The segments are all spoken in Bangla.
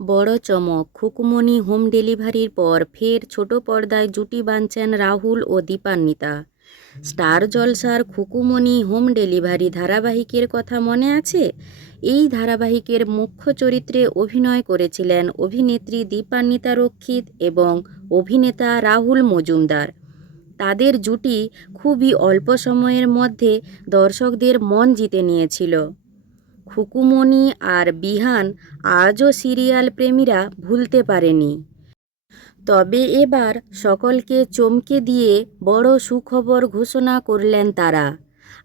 বড় চমক। খুকুমনি হোম ডেলিভারির পর ফের ছোট পর্দায় জুটি বাঁধছেন রাহুল ও দীপান্বিতা। স্টার জলসার খুকুমনি হোম ডেলিভারি ধারাবাহিকের কথা মনে আছে? এই ধারাবাহিকের মুখ্য চরিত্রে অভিনয় করেছিলেন অভিনেত্রী দীপান্বিতা রক্ষিত এবং অভিনেতা রাহুল মজুমদার। তাদের জুটি খুবই অল্প সময়ের মধ্যে দর্শকদের মন জিতে নিয়েছিল। খুকুমনি আর বিহান আজও সিরিয়াল প্রেমীরা ভুলতে পারেনি। তবে এবার সকলকে চমকে দিয়ে বড় সুখবর ঘোষণা করলেন তারা।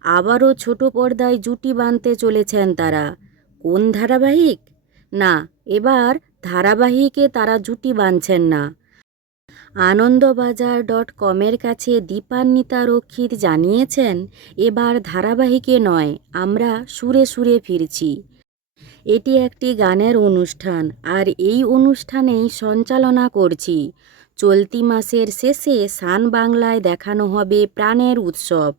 আবারও ছোট পর্দায় জুটি বাঁধতে চলেছেন তারা। কোন ধারাবাহিক? না, এবার ধারাবাহিকে তারা জুটি বাঁধছেন না। আনন্দবাজার ডট কমের কাছে দীপান্বিতা রক্ষিত জানিয়েছেন, এবার ধারাবাহিকে নয়, আমরা সুরে সুরে ফিরছি। এটি একটি গানের অনুষ্ঠান, আর এই অনুষ্ঠানেই সঞ্চালনা করছি। চলতি মাসের শেষে সান বাংলায় দেখানো হবে প্রাণের উৎসব।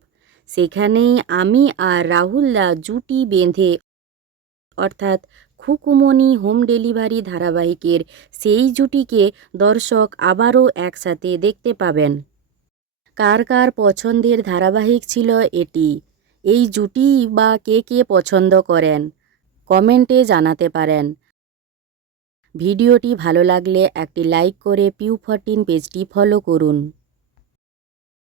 সেখানেই আমি আর রাহুলদা জুটি বেঁধে অর্থাৎ খুকুমনি হোম ডেলিভারি ধারাবাহিকের সেই জুটিকে দর্শক আবারও একসাথে দেখতে পাবেন। কার কার পছন্দের ধারাবাহিক ছিল এটি? এই জুটি বা কে কে পছন্দ করেন? কমেন্টে জানাতে পারেন। ভিডিওটি ভালো লাগলে একটি লাইক করে পিউ ফরটিন পেজটি ফলো করুন।